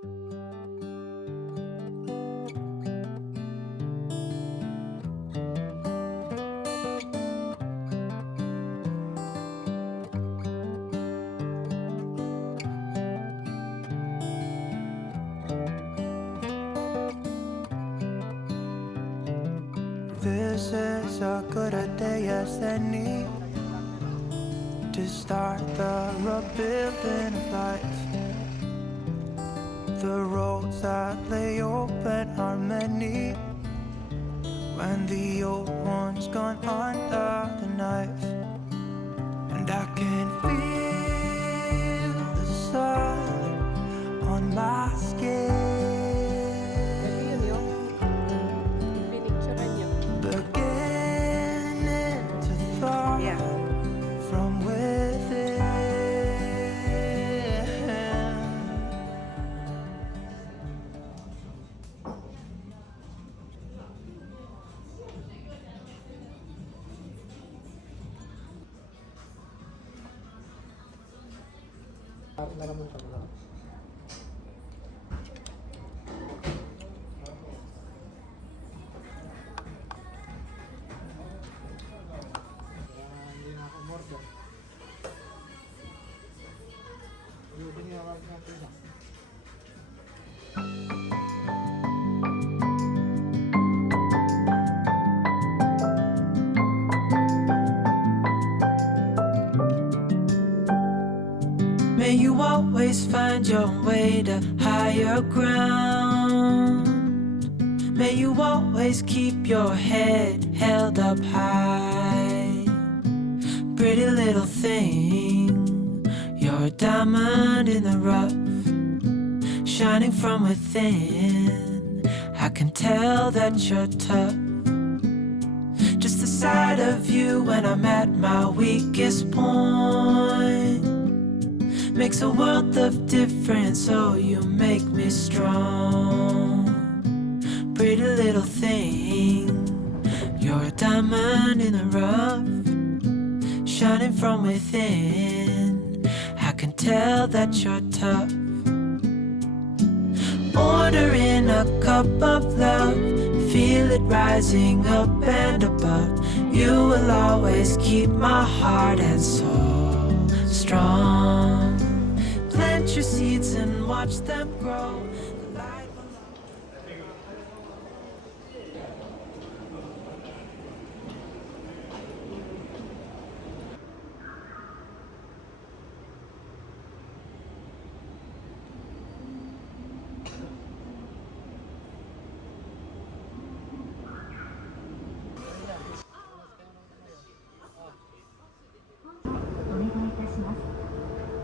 This is a good a day as any to start the rebuilding of life. The roads that lay open are many when the old one's gone under the knife. And I can feel the sun on my skin, beginning to thaw from within. May you always find your way to higher ground. May you always keep your head held up high. Pretty little thing, you're a diamond in the rough, shining from within. I can tell that you're tough. Just the sight of you when I'm at my weakest point makes a world of difference, oh, you make me strong. Pretty little thing, you're a diamond in the rough, shining from within. I can tell that you're tough. Ordering a cup of love, feel it rising up and above. You will always keep my heart and soul strong. Plant your seeds and watch them grow. The light will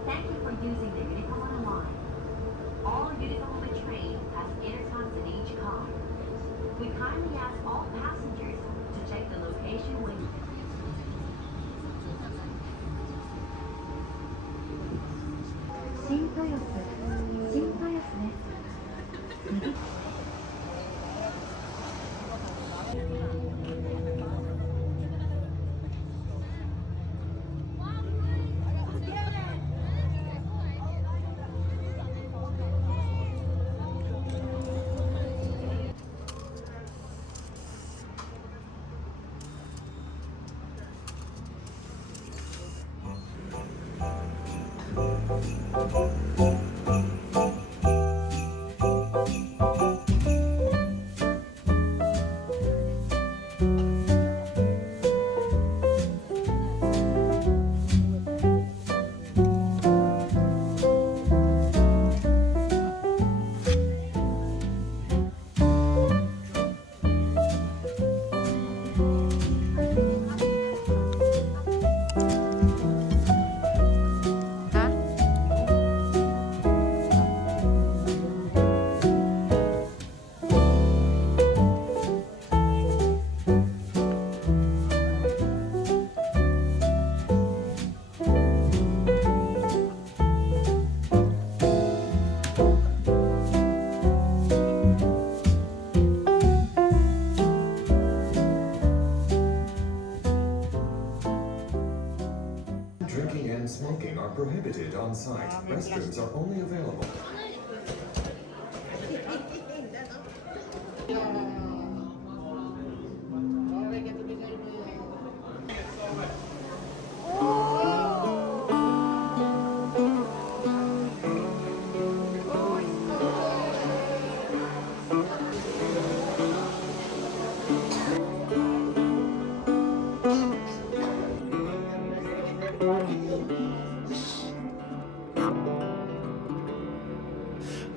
Thank you for using the Yukata line. All Yukata train has intercoms in each car. We kindly ask all passengers to check the location when you 新豊洲です。Drinking and smoking are prohibited on site. Restrooms are only available.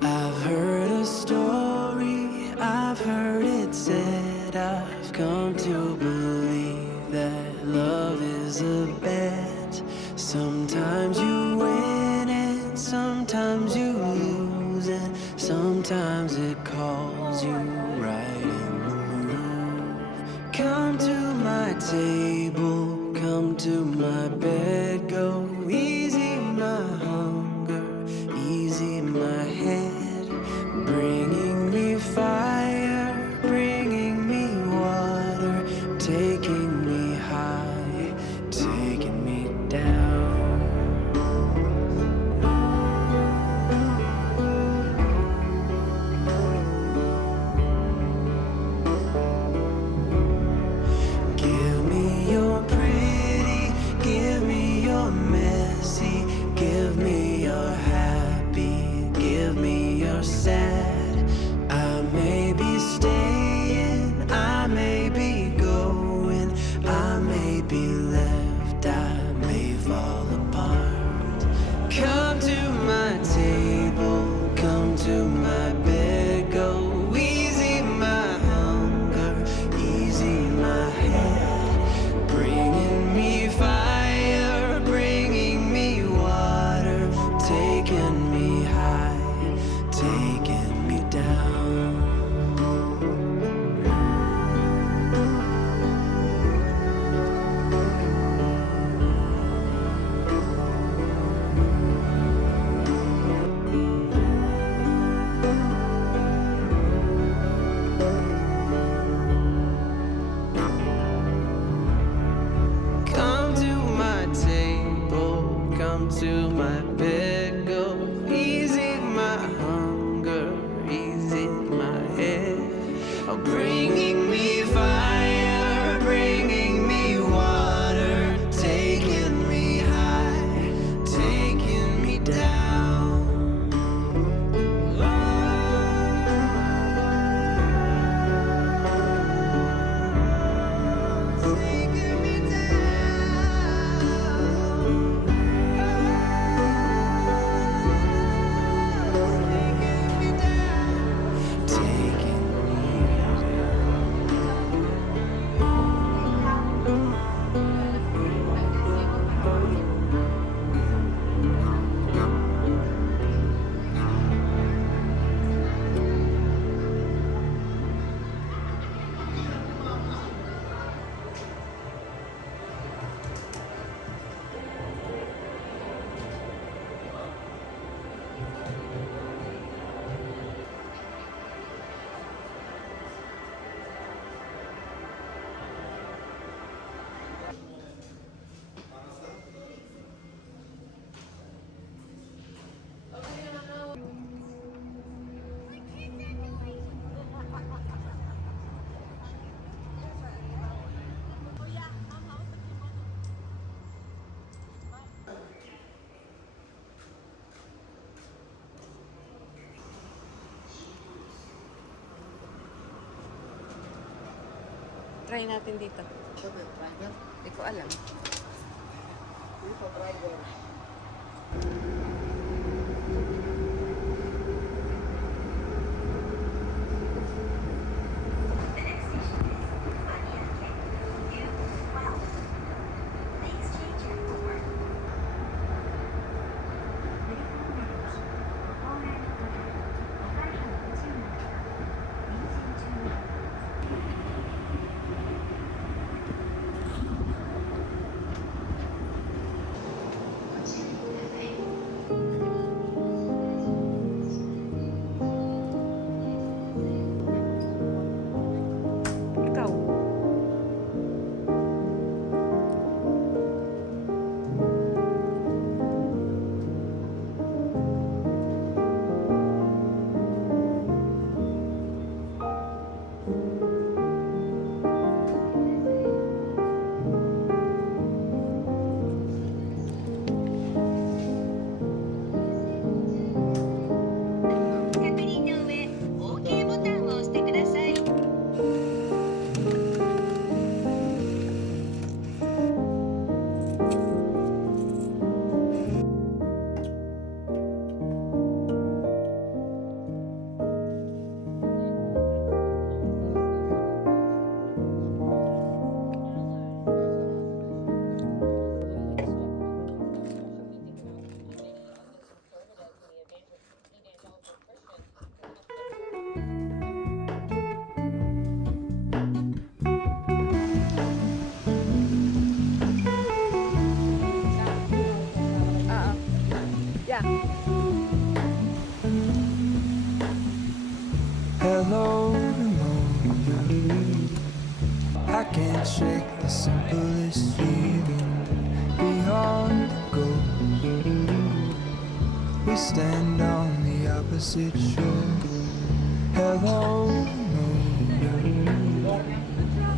I've heard a story, I've heard it said, I've come to believe that love is a bet. Sometimes you win and sometimes you lose, and sometimes it calls you right in the move. Come to my table, come to my bed, go easy my hunger, easy my head, bringing me fire, bringing me water, taking me high, taking me down. Give me your pretty, give me your messy, give me your happy, give me your sad. I may be staying, I may be going, I may be left, I may fall apart. Come to my table, come to my bed, go easy my hunger, easy my head, bringing me fire, bringing me water, taking me high, taking me down. Come to my table, come to my bed, go easy my hunger, easy my head, bringing me fire, bringing me water, taking me high, taking me down. Taking me Try natin dito. Hindi ko alam. The next station is Maniaque. U12. Please change your form. shake the simplest feeling beyond the goal. We stand on the opposite shore. Hello, moon.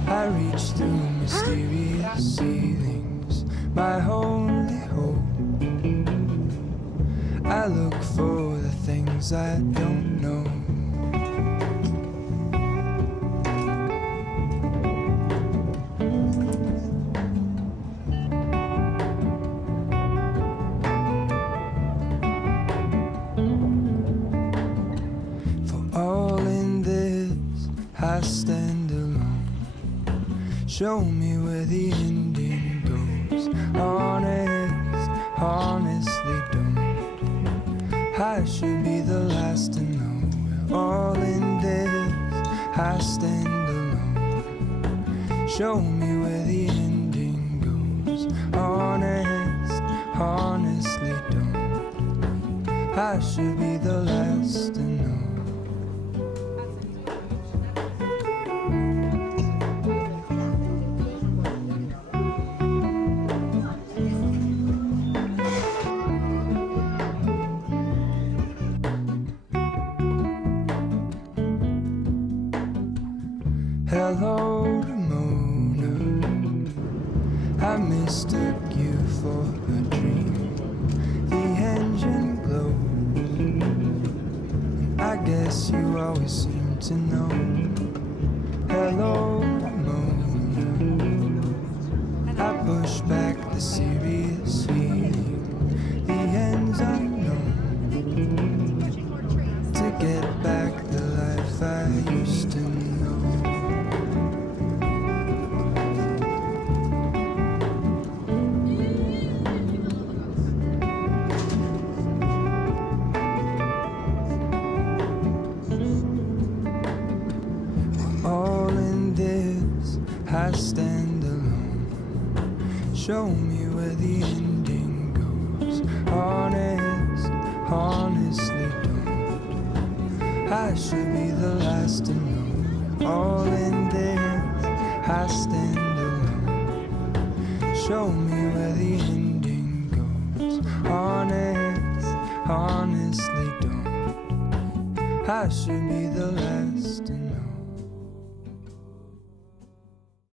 I reach through mysterious ceilings, my only hope. I look for the things I don't know. I stand alone. Show me where the ending goes. Honest, honestly don't. I should be the last to know. We're all in this. I stand alone. Show me where the ending goes. Honest, honestly don't. I should be the last to know. Hello, Ramona. I mistook you for a dream. The engine glowed. I guess you always seem to know. Hello, Ramona. I push back the serious feeling. The end's unknown. To get back the life I used to know. I stand alone. Show me where the ending goes. Honest, honestly don't. I should be the last to know. All in this, I stand alone. Show me where the ending goes. Honest, honestly don't. I should be the last to know.